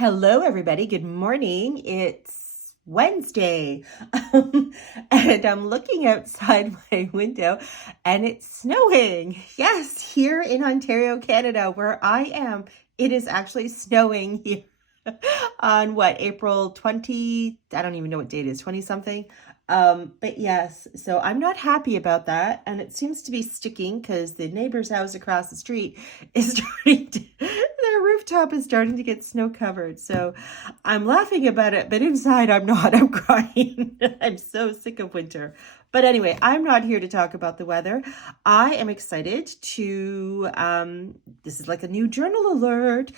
Hello, everybody. Good morning. It's Wednesday. And I'm looking outside my window and it's snowing. Yes, here in Ontario, Canada, where I am, it is actually snowing here on April 20? I don't even know what date it is, 20 something. But yes, so I'm not happy about that. And it seems to be sticking because the neighbor's house across the street is their rooftop is starting to get snow covered. So I'm laughing about it, but inside I'm not. I'm crying. I'm so sick of winter. But anyway, I'm not here to talk about the weather. I am excited this is like a new journal alert.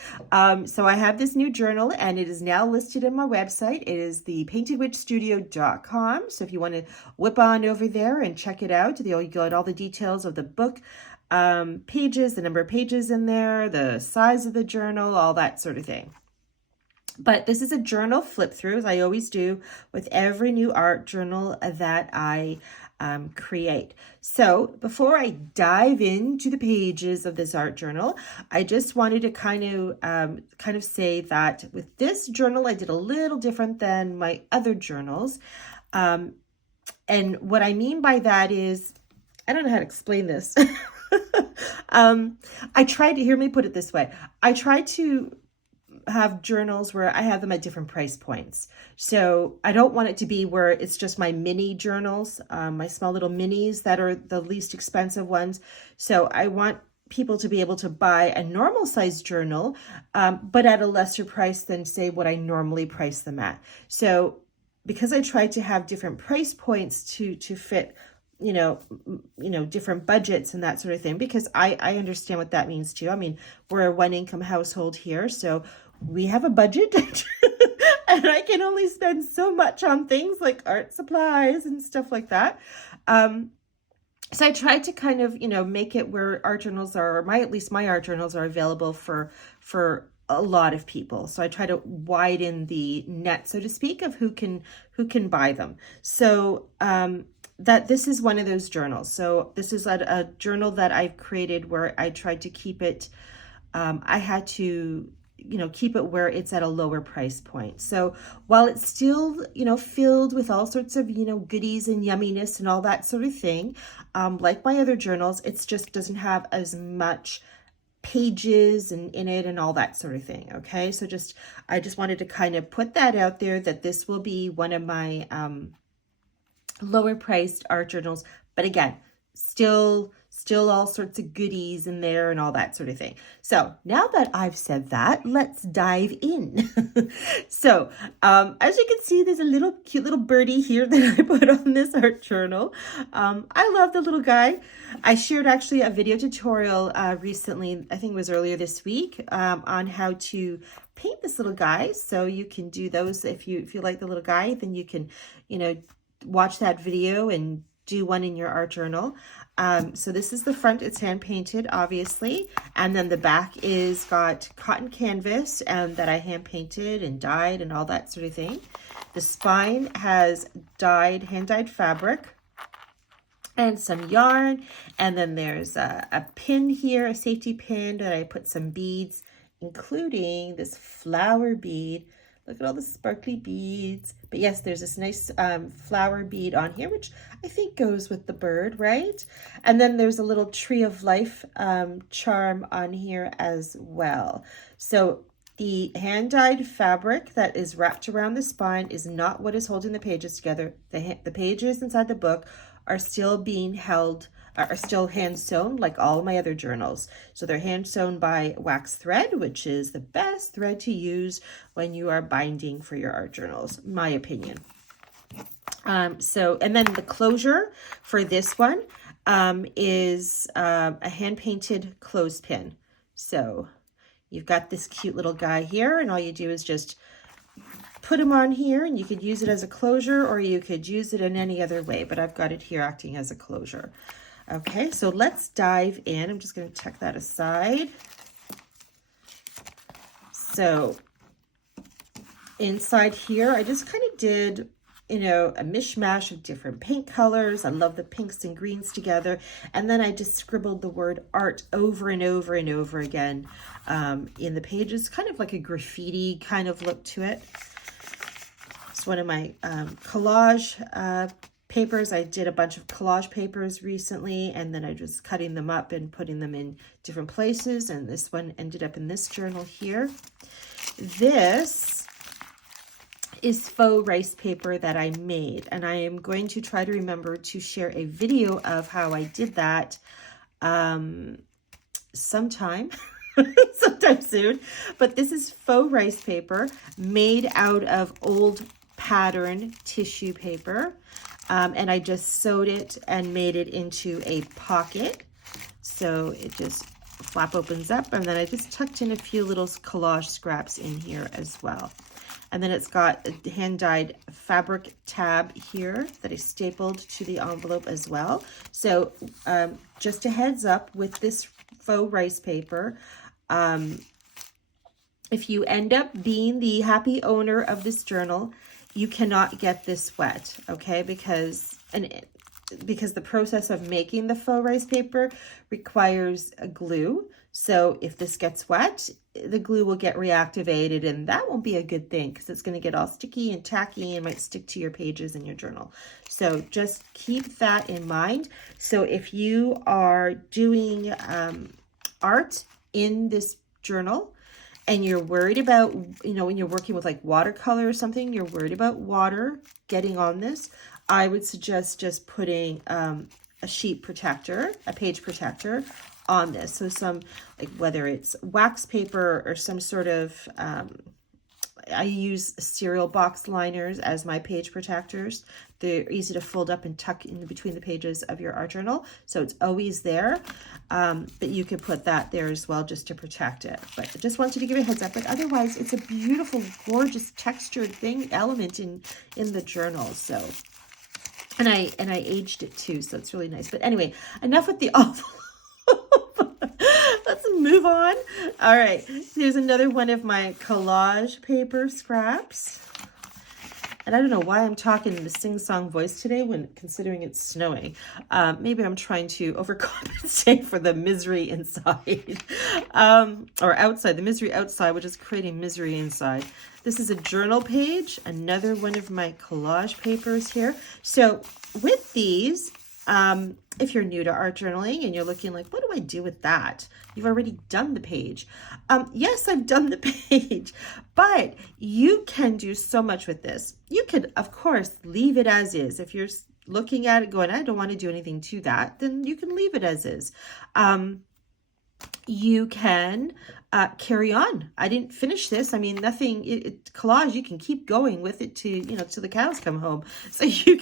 So I have this new journal and it is now listed in my website. It is the paintedwitchstudio.com. So if you want to whip on over there and check it out, you got all the details of the book, pages, the number of pages in there, the size of the journal, all that sort of thing. But this is a journal flip through, as I always do with every new art journal that I create. So before I dive into the pages of this art journal, I just wanted to kind of say that with this journal, I did a little different than my other journals. And what I mean by that is, I don't know how to explain this. I tried to, hear me put it this way. I tried to have journals where I have them at different price points. So I don't want it to be where it's just my mini journals, my small little minis that are the least expensive ones. So I want people to be able to buy a normal size journal, but at a lesser price than say what I normally price them at. So because I tried to have different price points to fit different budgets and that sort of thing, because I understand what that means too. I mean, we're a one income household here, so we have a budget and I can only spend so much on things like art supplies and stuff like that. So I tried to kind of, make it where art journals are, at least my art journals are available for a lot of people. So I try to widen the net, so to speak, of who can buy them. So, that this is one of those journals. So this is a journal that I've created where I tried to keep it, I had to, keep it where it's at a lower price point. So while it's still, filled with all sorts of, goodies and yumminess and all that sort of thing, like my other journals, it just doesn't have as much pages and in it and all that sort of thing. Okay. So I just wanted to kind of put that out there that this will be one of my, lower priced art journals, but again, still all sorts of goodies in there and all that sort of thing. So now that I've said that, let's dive in. So as you can see, there's a cute little birdie here that I put on this art journal. I love the little guy. I shared actually a video tutorial recently, I think it was earlier this week, on how to paint this little guy. So you can do those if you like the little guy, then you can, watch that video and do one in your art journal. So this is the front, it's hand painted, obviously. And then the back is got cotton canvas that I hand painted and dyed and all that sort of thing. The spine has hand dyed fabric and some yarn. And then there's a pin here, a safety pin that I put some beads, including this flower bead. Look at all the sparkly beads. But yes, there's this nice flower bead on here, which I think goes with the bird, right? And then there's a little tree of life charm on here as well. So the hand-dyed fabric that is wrapped around the spine is not what is holding the pages together. The pages inside the book are still being held, are still hand sewn like all my other journals. So they're hand sewn by wax thread, which is the best thread to use when you are binding for your art journals, my opinion. And then the closure for this one is a hand painted clothespin. So you've got this cute little guy here, and all you do is just put them on here, and you could use it as a closure or you could use it in any other way, but I've got it here acting as a closure. Okay, so let's dive in. I'm just going to check that aside. So inside here, I just kind of did you know, a mishmash of different paint colors. I love the pinks and greens together. And then I just scribbled the word art over and over and over again in the pages, kind of like a graffiti kind of look to it. It's one of my collage papers. I did a bunch of collage papers recently, and then I just cutting them up and putting them in different places. And this one ended up in this journal here. This is faux rice paper that I made, and I am going to try to remember to share a video of how I did that sometime soon. But this is faux rice paper made out of old pattern tissue paper, and I just sewed it and made it into a pocket. So it just flap opens up, and then I just tucked in a few little collage scraps in here as well. And then it's got a hand-dyed fabric tab here that I stapled to the envelope as well. So just a heads up with this faux rice paper, if you end up being the happy owner of this journal, you cannot get this wet, okay? Because the process of making the faux rice paper requires a glue. So if this gets wet, the glue will get reactivated, and that won't be a good thing because it's going to get all sticky and tacky and might stick to your pages in your journal. So just keep that in mind. So if you are doing art in this journal and you're worried about, you know, when you're working with like watercolor or something, you're worried about water getting on this, I would suggest just putting a sheet protector, a page protector on this. So some, like whether it's wax paper or some sort of, I use cereal box liners as my page protectors. They're easy to fold up and tuck in between the pages of your art journal. So it's always there, but you could put that there as well just to protect it. But I just wanted to give a heads up, but otherwise it's a beautiful, gorgeous textured element in the journal. So, and I aged it too, so it's really nice. But anyway, enough with the envelope. Let's move on. All right, here's another one of my collage paper scraps. And I don't know why I'm talking in a sing-song voice today when considering it's snowing. Maybe I'm trying to overcompensate for the misery inside. Or outside, the misery outside, which is creating misery inside. This is a journal page, another one of my collage papers here. So with these, if you're new to art journaling and you're looking like, what do I do with that? You've already done the page. Yes, I've done the page, but you can do so much with this. You could, of course, leave it as is. If you're looking at it going, I don't want to do anything to that, then you can leave it as is. You can carry on. I didn't finish this. I mean, nothing, collage, you can keep going with it to, you know, to the cows come home. So you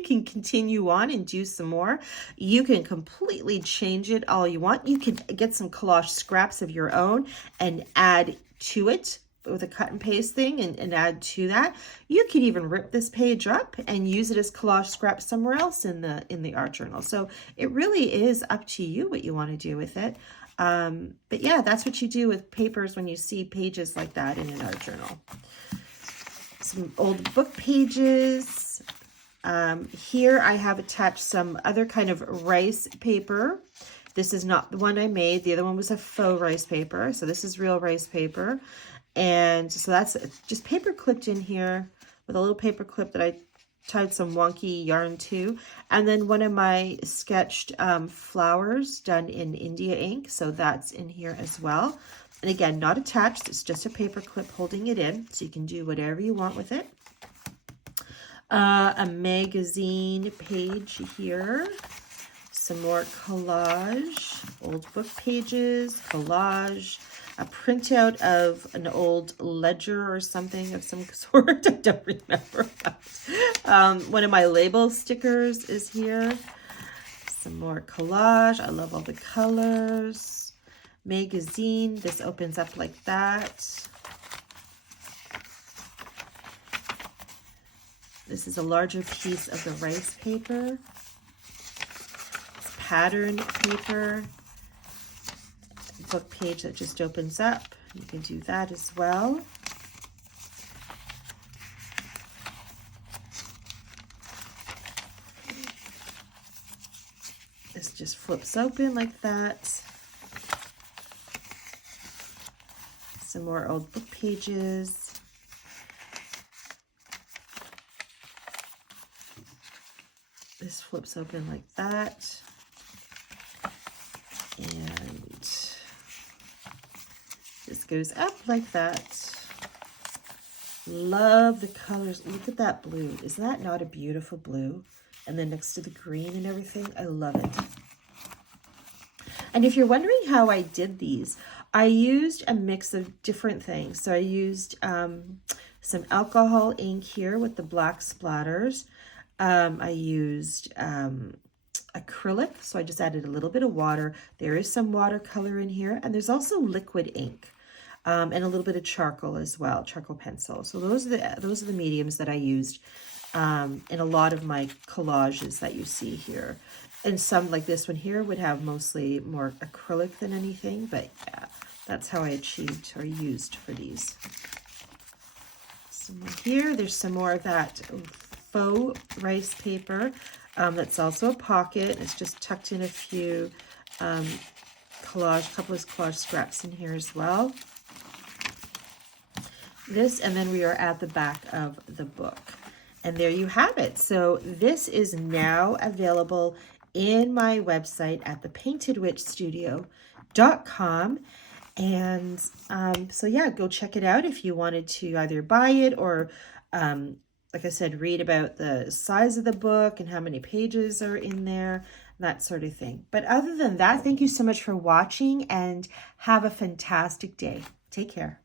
can continue on and do some more. You can completely change it all you want. You can get some collage scraps of your own and add to it with a cut and paste thing and add to that. You could even rip this page up and use it as collage scraps somewhere else in the art journal. So it really is up to you what you want to do with it. But yeah, that's what you do with papers when you see pages like that in an art journal. Some old book pages. Here I have attached some other kind of rice paper. This is not the one I made. The other one was a faux rice paper. So this is real rice paper. And so that's just paper clipped in here with a little paper clip that I tied some wonky yarn to, and then one of my sketched flowers done in India ink, so that's in here as well. And again, not attached, it's just a paper clip holding it in, so you can do whatever you want with it. A magazine page here, some more collage, old book pages, collage, a printout of an old ledger or something of some sort. I don't remember. One of my label stickers is here. Some more collage. I love all the colors. Magazine. This opens up like that. This is a larger piece of the rice paper. It's pattern paper. Book page that just opens up. You can do that as well. This just flips open like that. Some more old book pages. This flips open like that. And this goes up like that. Love the colors. Look at that blue. Is that not a beautiful blue? And then next to the green and everything, I love it. And if you're wondering how I did these, I used a mix of different things. So I used some alcohol ink here with the black splatters. I used acrylic, so I just added a little bit of water. There is some watercolor in here, and there's also liquid ink. And a little bit of charcoal as well, charcoal pencil. So those are the mediums that I used in a lot of my collages that you see here. And some like this one here would have mostly more acrylic than anything, but yeah, that's how I achieved or used for these. Some more here, there's some more of that faux rice paper that's also a pocket. It's just tucked in a few couple of collage scraps in here as well. This, and then we are at the back of the book. And there you have it. So this is now available in my website at thepaintedwitchstudio.com. And so yeah, go check it out if you wanted to either buy it or, like I said, read about the size of the book and how many pages are in there, that sort of thing. But other than that, thank you so much for watching and have a fantastic day. Take care.